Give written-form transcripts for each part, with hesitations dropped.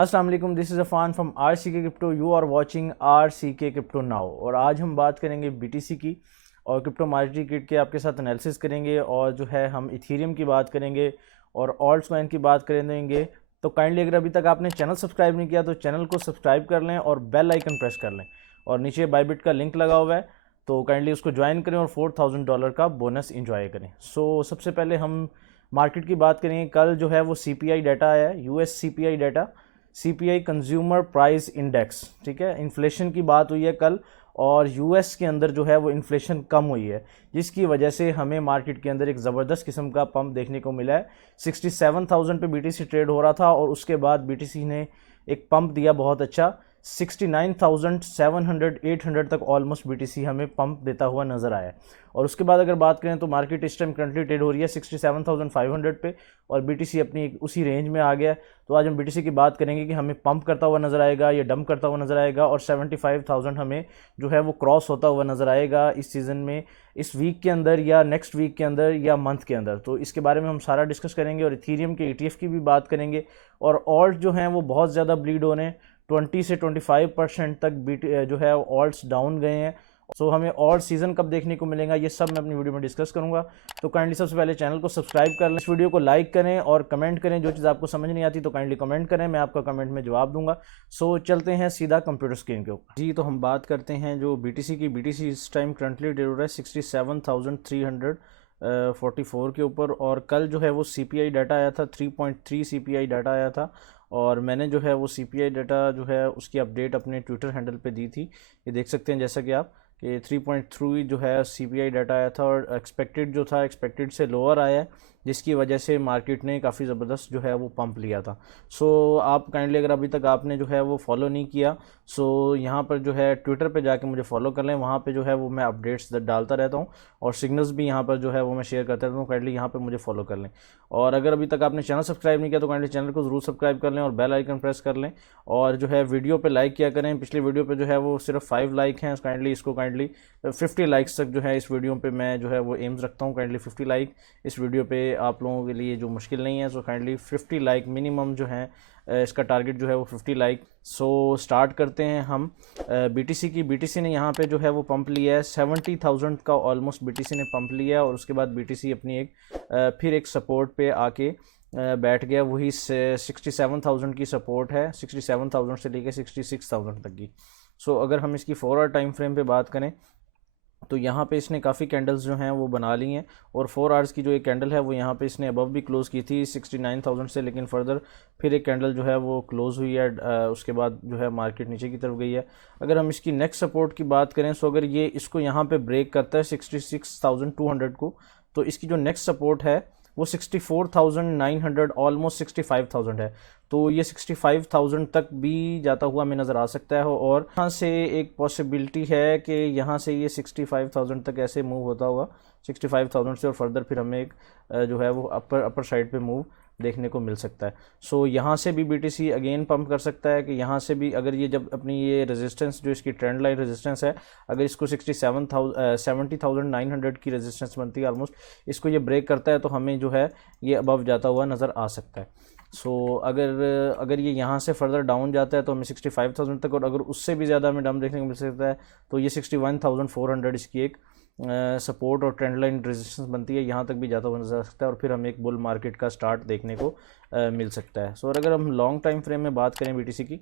अस्सलाम वालेकुम, this is Afan from R C K crypto. You are watching R C K crypto now. और आज हम बात करेंगे बीटीसी की और क्रिप्टो मार्केट के आपके साथ एनालिसिस करेंगे। और जो है हम इथेरियम की बात करेंगे और ऑल्ट्स कॉइन की बात करेंगे। तो काइंडली अगर अभी तक आपने चैनल सब्सक्राइब नहीं किया तो चैनल को सब्सक्राइब कर लें और बेल आइकन प्रेस कर लें। और नीचे बायबिट का लिंक लगा हुआ है, तो काइंडली उसको ज्वाइन करें और $4000 का बोनस इंजॉय करें। सबसे पहले हम मार्केट की बात करेंगे। कल जो है वो सीपीआई डाटा आया है, US CPI data, CPI consumer price index. ठीक है, इन्फ्लेशन की बात हुई है कल और यूएस के अंदर जो है वो इन्फ्लेशन कम हुई है, जिसकी वजह से हमें मार्केट के अंदर एक ज़बरदस्त किस्म का पंप देखने को मिला है। 67,000 पे बीटीसी ट्रेड हो रहा था और उसके बाद बीटीसी ने एक पंप दिया बहुत अच्छा। 69,700 800 तक ऑलमोस्ट बीटीसी हमें पंप देता हुआ नजर आया। और उसके बाद अगर बात करें तो मार्केट इस टाइम करंटली ट्रेड हो रही है 67,500 पे और बीटीसी अपनी उसी रेंज में आ गया। तो आज हम बीटीसी की बात करेंगे कि हमें पंप करता हुआ नजर आएगा या डंप करता हुआ नजर आएगा, और 75,000 हमें जो है वो क्रॉस होता हुआ नजर आएगा इस सीज़न में, इस वीक के अंदर या नेक्स्ट वीक के अंदर या मंथ के अंदर। तो इसके बारे में हम सारा डिस्कस करेंगे और इथेरियम के ईटीएफ की भी बात करेंगे। और ऑल्ट जो हैं वो बहुत ज़्यादा ब्लीड हो रहे हैं, 20 से 25% तक जो है ऑल्ट्स डाउन गए हैं। हमें और सीज़न कब देखने को मिलेगा ये सब मैं अपनी वीडियो में डिस्कस करूंगा। तो काइंडली सबसे पहले चैनल को सब्सक्राइब कर लें, इस वीडियो को लाइक करें और कमेंट करें। जो चीज़ आपको समझ नहीं आती तो काइंडली कमेंट करें, मैं आपका कमेंट में जवाब दूंगा। चलते हैं सीधा कंप्यूटर स्क्रीन के ऊपर जी। तो हम बात करते हैं जो बीटीसी की। बीटीसी इस टाइम करंटली ट्रेड हो रहा है 67,344 के ऊपर। और कल जो है वो सीपीआई डाटा आया था, 3.3 सीपीआई डाटा आया था। और मैंने जो है वो सीपीआई डाटा जो है उसकी अपडेट अपने ट्विटर हैंडल पे दी थी। ये देख सकते हैं जैसा कि आप कि 3.3 जो है सीपीआई डाटा आया था और एक्सपेक्टेड जो था एक्सपेक्टेड से लोअर आया है, जिसकी वजह से मार्केट ने काफ़ी ज़बरदस्त जो है वो पंप लिया था। आप काइंडली अगर अभी तक आपने जो है वो फॉलो नहीं किया यहाँ पर जो है ट्विटर पे जाके मुझे फॉलो कर लें। वहाँ पे जो है वो मैं अपडेट्स डालता रहता हूँ और सिग्नल्स भी यहाँ पर जो है वो मैं शेयर करता रहता हूँ। काइंडली यहाँ पे मुझे फॉलो कर लें। और अगर अभी तक आपने चैनल सब्सक्राइब नहीं किया तो काइंडली चैनल को ज़रूर सब्सक्राइब कर लें और बेल आइकन प्रेस कर लें। और जो है वीडियो पे लाइक किया करें। पिछली वीडियो पे जो है वो सिर्फ 5 लाइक हैं, काइंडली इसको काइंडली 50 लाइक्स तक जो है इस वीडियो पे मैं जो है वो एम्स रखता हूँ। काइंडली 50 लाइक इस वीडियो पे आप लोगों के लिए जो मुश्किल नहीं है। काइंडली 50 लाइक मिनिमम जो है इसका टारगेट जो है वो 50 लाइक। स्टार्ट करते हैं हम बीटीसी की। बीटीसी ने यहाँ पे जो है वो पंप लिया है 70,000 का ऑलमोस्ट बीटीसी ने पंप लिया है। और उसके बाद बीटीसी अपनी फिर एक सपोर्ट पे आके बैठ गया। वही 67,000 की सपोर्ट है, 67,000 से लेके 66,000 तक की। अगर हम इसकी 4 आवर टाइम फ्रेम पे बात करें तो यहाँ पे इसने काफ़ी कैंडल्स जो हैं वो बना ली हैं। और 4 आवर्स की जो एक कैंडल है वो यहाँ पे इसने अबव भी क्लोज़ की थी 69,000 से, लेकिन फर्दर फिर एक कैंडल जो है वो क्लोज़ हुई है। उसके बाद जो है मार्केट नीचे की तरफ गई है। अगर हम इसकी नेक्स्ट सपोर्ट की बात करें अगर ये इसको यहाँ पे ब्रेक करता है 66,200 को, तो इसकी जो नेक्स्ट सपोर्ट है वो 64,900 ऑलमोस्ट 65,000 है। तो ये 65,000 तक भी जाता हुआ हमें नज़र आ सकता है। और यहाँ से एक पॉसिबिलिटी है कि यहाँ से ये 65,000 तक ऐसे मूव होता हुआ 65,000 से, और फर्दर फिर हमें एक जो है वो अपर साइड पे मूव देखने को मिल सकता है। यहाँ से भी बीटीसी अगेन पंप कर सकता है कि यहाँ से भी अगर ये जब अपनी ये रेजिस्टेंस जो इसकी ट्रेंड लाइन रेजिस्टेंस है, अगर इसको 70,900 की रेजिस्टेंस बनती है ऑलमोस्ट, इसको ये ब्रेक करता है तो हमें जो है ये अबव जाता हुआ नज़र आ सकता है। अगर ये यहाँ से फर्दर डाउन जाता है तो हमें 65,000 तक, और अगर उससे भी ज़्यादा हमें डंप देखने को मिल सकता है तो ये 61,400 इसकी एक सपोर्ट और ट्रेंड लाइन रेजिस्टेंस बनती है, यहाँ तक भी जाता हुआ नजर आ सकता है। और फिर हमें एक बुल मार्केट का स्टार्ट देखने को मिल सकता है। और अगर हम लॉन्ग टाइम फ्रेम में बात करें बीटीसी की,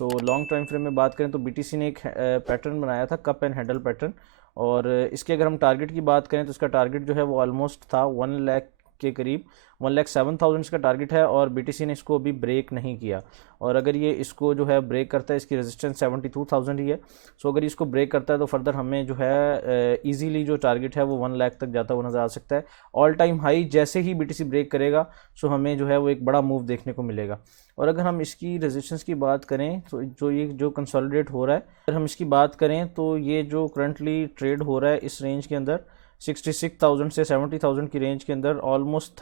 लॉन्ग टाइम फ्रेम में बात करें तो बीटीसी ने एक पैटर्न बनाया था, कप एंड हैंडल पैटर्न। और इसके अगर हम टारगेट की बात करें तो इसका टारगेट जो है वो ऑलमोस्ट था 1 लाख के करीब, 1,07,000 इसका टारगेट है। और बीटीसी ने इसको अभी ब्रेक नहीं किया। और अगर ये इसको जो है ब्रेक करता है, इसकी रेजिस्टेंस 72,000 ही है। अगर इसको ब्रेक करता है तो फर्दर हमें जो है इजीली जो टारगेट है वो 1 लाख तक जाता हुआ नजर आ सकता है। ऑल टाइम हाई जैसे ही बीटीसी ब्रेक करेगा हमें जो है वो एक बड़ा मूव देखने को मिलेगा। और अगर हम इसकी रेजिस्टेंस की बात करें तो जो कंसोलिडेट हो रहा है, अगर हम इसकी बात करें तो ये जो करंटली ट्रेड हो रहा है इस रेंज के अंदर 66,000 से 70,000 की रेंज के अंदर ऑलमोस्ट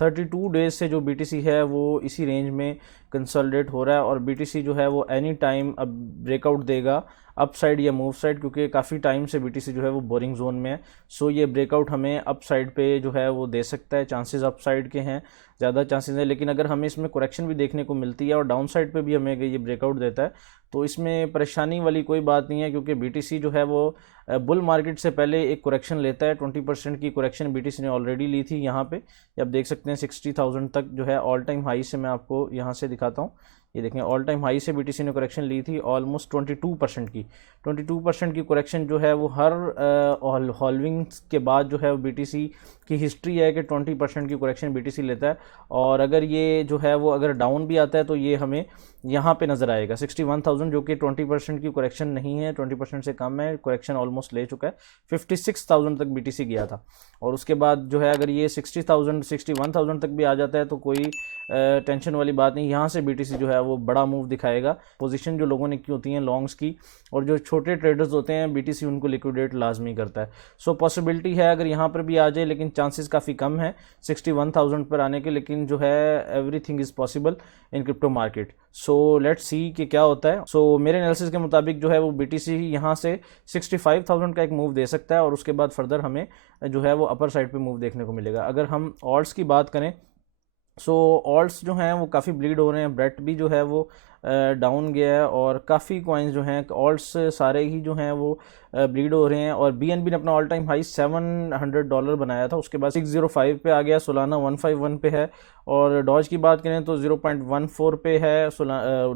32 डेज से जो BTC है वो इसी रेंज में कंसोलिडेट हो रहा है, और BTC जो है वो एनी टाइम अब ब्रेकआउट देगा अप साइड या मूव साइड, क्योंकि काफ़ी टाइम से BTC जो है वो बोरिंग जोन में है। सो ये ब्रेकआउट हमें अप साइड पे जो है वो दे सकता है, चांसेस अप साइड के हैं, ज़्यादा चांसेस हैं। लेकिन अगर हमें इसमें करेक्शन भी देखने को मिलती है और डाउन साइड पे भी हमें अगर ये ब्रेकआउट देता है तो इसमें परेशानी वाली कोई बात नहीं है, क्योंकि BTC जो है वो बुल मार्केट से पहले एक करेक्शन लेता है। 20% की करेक्शन BTC ने ऑलरेडी ली थी यहाँ पे, आप देख सकते हैं 60,000 तक जो है ऑल टाइम हाई से। मैं आपको यहाँ से दिखाता हूँ, ये देखें ऑल टाइम हाई से BTC ने करेक्शन ली थी ऑलमोस्ट 22% की। 22% की करेक्शन जो है वो हर हॉल्विंग के बाद जो है वो BTC की हिस्ट्री है कि 20% की करेक्शन BTC लेता है। और अगर ये जो है वो अगर डाउन भी आता है तो ये हमें यहाँ पे नज़र आएगा 61,000, जो कि 20% की करेक्शन नहीं है, 20% से कम है, करेक्शन ऑलमोस्ट ले चुका है। 56,000 तक BTC गया था, और उसके बाद जो है अगर ये 60,000 61,000 तक भी आ जाता है तो कोई टेंशन वाली बात नहीं। यहाँ से BTC जो है वो बड़ा मूव दिखाएगा। पोजीशन जो लोगों ने की होती हैं लॉन्ग्स की, और जो छोटे ट्रेडर्स होते हैं BTC उनको लिक्विडेट लाजमी करता है। सो पॉसिबिलिटी है अगर यहाँ पर भी आ जाए, लेकिन चांसेस काफ़ी कम है 61,000 पर आने के, लेकिन जो है everything is possible in crypto market. So let's see कि क्या होता है। सो मेरे एनालिसिस के मुताबिक जो है वो BTC यहाँ से 65,000 का एक मूव दे सकता है, और उसके बाद फर्दर हमें जो है वो अपर साइड पे मूव देखने को मिलेगा। अगर हम ऑल्ट्स की बात करें, सो ऑल्ट्स जो हैं वो काफ़ी ब्लीड हो रहे हैं। ब्रेट भी जो है वो डाउन गया है, और काफ़ी कॉइन्स जो हैं ऑल्ट्स सारे ही जो हैं वो ब्लीड हो रहे हैं। और BNB ने अपना ऑल टाइम हाई $700 बनाया था, उसके बाद 605 पे आ गया, सोलाना 151 पे है। और डॉज की बात करें तो 0.14 पे है।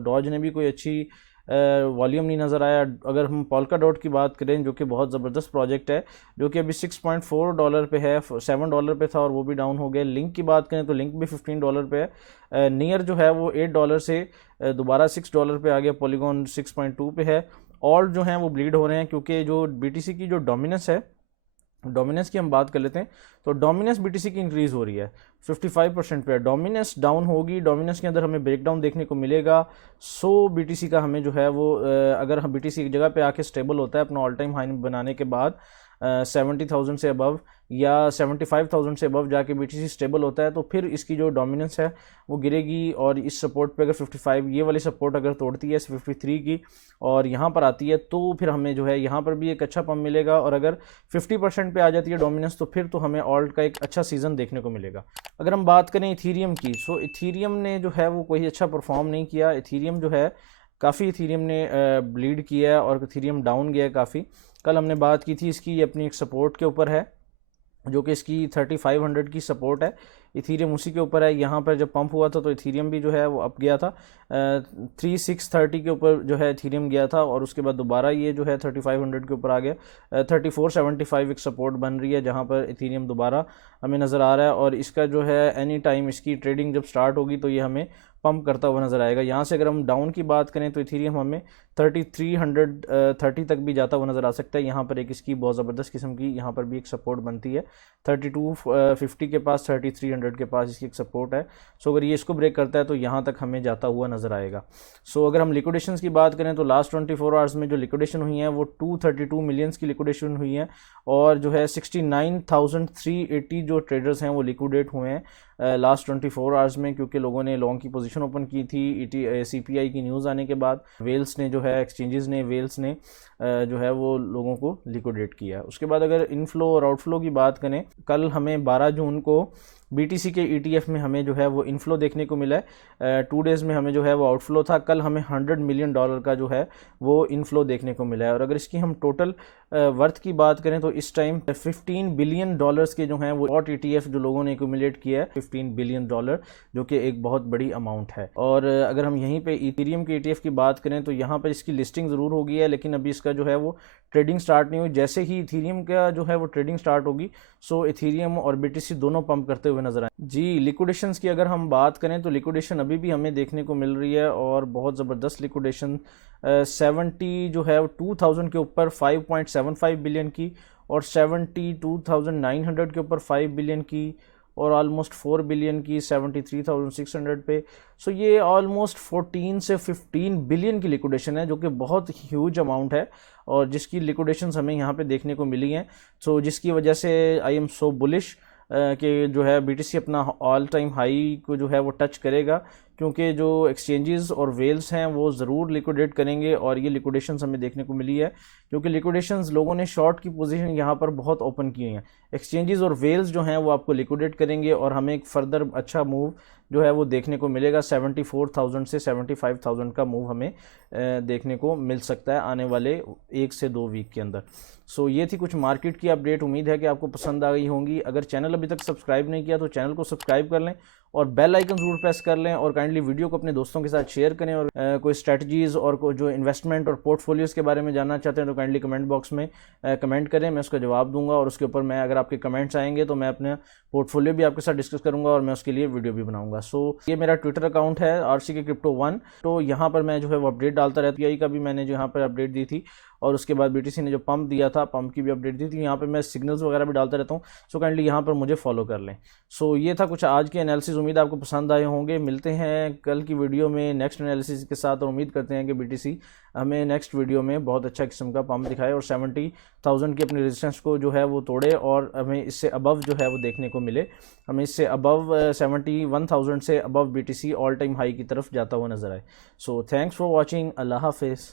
डॉज ने भी कोई अच्छी वॉल्यूम नहीं नज़र आया। अगर हम पोल्काडॉट की बात करें, जो कि बहुत ज़बरदस्त प्रोजेक्ट है, जो कि अभी $6.4 पे है, $7 पे था और वो भी डाउन हो गया। लिंक की बात करें तो लिंक भी $15 पे है। नियर जो है वो $8 से दोबारा $6 पे आ गया। पॉलीगॉन 6.2 पे है। ऑल जो हैं वो ब्लीड हो रहे हैं, क्योंकि जो BTC की जो डोमिनेंस है, डोमिनेंस की हम बात कर लेते हैं, तो डोमिनेंस BTC की इंक्रीज़ हो रही है 55% पे। डोमिनेंस डाउन होगी, डोमिनेंस के अंदर हमें ब्रेकडाउन देखने को मिलेगा। सो BTC का हमें जो है वो अगर हम BTC एक जगह पे आके स्टेबल होता है अपना ऑल टाइम हाई बनाने के बाद 70,000 से अबव या 75,000 से अबव जाके BTC स्टेबल होता है, तो फिर इसकी जो डोमिनेंस है वो गिरेगी। और इस सपोर्ट पे अगर 55 ये वाली सपोर्ट अगर तोड़ती है 53 की और यहाँ पर आती है, तो फिर हमें जो है यहाँ पर भी एक अच्छा पंप मिलेगा। और अगर 50% पे आ जाती है डोमिनेंस, तो फिर तो हमें ऑल्ट का एक अच्छा सीज़न देखने को मिलेगा। अगर हम बात करें इथीरियम की, सो इथीरियम ने जो है वो कोई अच्छा परफॉर्म नहीं किया। इथीरियम जो है काफ़ी इथीरियम ने ब्लीड किया है, और इथीरियम डाउन गया है काफ़ी। कल हमने बात की थी इसकी, ये अपनी एक सपोर्ट के ऊपर है, जो कि इसकी 3500 की सपोर्ट है। इथीरियम उसी के ऊपर है। यहाँ पर जब पंप हुआ था तो इथीरियम भी जो है वो अप गया था, 3630 के ऊपर जो है इथीरियम गया था, और उसके बाद दोबारा ये जो है 3500 के ऊपर आ गया। 3475 एक सपोर्ट बन रही है, जहाँ पर इथीरियम दोबारा हमें नज़र आ रहा है। और इसका जो है एनी टाइम इसकी ट्रेडिंग जब स्टार्ट होगी तो ये हमें पंप करता हुआ नज़र आएगा। यहाँ से अगर हम डाउन की बात करें तो इथीरियम हमें 3330 तक भी जाता हुआ नज़र आ सकता है। यहाँ पर एक इसकी बहुत ज़बरदस्त किस्म की यहाँ पर भी एक सपोर्ट बनती है 3250 के पास, 3300 के पास इसकी एक सपोर्ट है। सो अगर ये इसको ब्रेक करता है तो यहाँ तक हमें जाता हुआ नज़र आएगा। सो अगर हम लिक्विडेशंस की बात करें तो लास्ट 24 आवर्स में जो लिक्विडेशन हुई है वो 232 मिलियंस की लिक्विडेशन हुई है, और जो है 69,380 जो ट्रेडर्स हैं वो लिक्विडेट हुए हैं लास्ट 24 आवर्स में, क्योंकि लोगों ने लॉन्ग की पोजीशन ओपन की थी CPI की न्यूज़ आने के बाद। वेल्स ने जो है एक्सचेंजेस ने वेल्स ने जो है वो लोगों को लिक्विडेट किया। उसके बाद अगर इनफ्लो और आउटफ्लो की बात करें, कल हमें 12 जून को BTC के ETF में हमें जो है वो इनफ्लो देखने को मिला है। 2 डेज़ में हमें जो है वो आउटफ्लो था। कल हमें $100 मिलियन का जो है वो इनफ्लो देखने को मिला है। और अगर इसकी हम टोटल वर्थ की बात करें तो इस टाइम $15 बिलियन के जो हैं वो स्पॉट ETF जो लोगों ने एक्यूमुलेट किया है, $15 बिलियन, जो कि एक बहुत बड़ी अमाउंट है। और अगर हम यहीं पे इथीरियम के ETF की बात करें तो यहाँ पर इसकी लिस्टिंग ज़रूर हो गई है, लेकिन अभी इसका जो है वो ट्रेडिंग स्टार्ट नहीं हुई। जैसे ही इथीरियम का जो है वो ट्रेडिंग स्टार्ट होगी, सो इथीरियम और BTC दोनों पंप करते हुए नजर आए। जी, लिक्विडेशंस की अगर हम बात करें तो लिक्विडेशन अभी भी हमें देखने को मिल रही है, और बहुत ज़बरदस्त लिक्विडेशन 70 जो है 2000 के ऊपर 5.75 बिलियन की, और 72,900 के ऊपर 5 बिलियन की, और ऑलमोस्ट 4 बिलियन की 73,600 पे। सो ये ऑलमोस्ट 14 से 15 बिलियन की लिक्विडेशन है, जो कि बहुत ह्यूज अमाउंट है, और जिसकी लिक्विडेशंस हमें यहाँ पे देखने को मिली हैं। सो जिसकी वजह से आई एम सो बुलिश कि जो है BTC अपना ऑल टाइम हाई को जो है वो टच करेगा, क्योंकि जो एक्सचेंजेस और वेल्स हैं वो ज़रूर लिक्विडेट करेंगे, और ये लिक्विडेशंस हमें देखने को मिली है, क्योंकि लिक्विडेशंस लोगों ने शॉर्ट की पोजीशन यहाँ पर बहुत ओपन की हैं। एक्सचेंजेस और वेल्स जो हैं वो आपको लिक्विडेट करेंगे, और हमें एक फर्दर अच्छा मूव जो है वो देखने को मिलेगा। 74,000 से 75,000 का मूव हमें देखने को मिल सकता है आने वाले 1 से 2 वीक के अंदर। सो ये थी कुछ मार्केट की अपडेट। उम्मीद है कि आपको पसंद आ गई होंगी। अगर चैनल अभी तक सब्सक्राइब नहीं किया तो चैनल को सब्सक्राइब कर लें और बेल आइकन जरूर प्रेस कर लें, और काइंडली वीडियो को अपने दोस्तों के साथ शेयर करें। और कोई स्ट्रेटजीज़ और कोई जो इन्वेस्टमेंट और पोर्टफोलियोज़ के बारे में जानना चाहते हैं तो काइंडली कमेंट बॉक्स में कमेंट करें, मैं उसका जवाब दूंगा, और उसके ऊपर मैं अगर आपके कमेंट्स आएंगे तो मैं अपने पोर्टफोलियो भी आपके साथ डिस्कस करूंगा और मैं उसके लिए वीडियो भी बनाऊंगा। सो ये मेरा ट्विटर अकाउंट है RCK Crypto 1, तो यहाँ पर मैं जो है वो अपडेट डालता रहता हूँ। का भी मैंने जो यहाँ पर अपडेट दी थी, और उसके बाद BTC ने जो पंप दिया था, पंप की भी अपडेट दी थी। यहाँ पे मैं सिग्नल्स वगैरह भी डालता रहता हूँ, सो काइंडली यहाँ पर मुझे फॉलो कर लें। सो ये था कुछ आज के एनालिसिस, उम्मीद आपको पसंद आए होंगे। मिलते हैं कल की वीडियो में नेक्स्ट एनालिसिस के साथ, और उम्मीद करते हैं कि BTC हमें नेक्स्ट वीडियो में बहुत अच्छा किस्म का पंप दिखाए और 70,000 की अपनी रेजिस्टेंस को जो है वो तोड़े, और हमें इससे अबव जो है वो देखने को मिले। हमें इससे अबव 71,000 से above BTC all time high की तरफ जाता हुआ नजर आए। So thanks for watching. अल्लाह हाफिज़।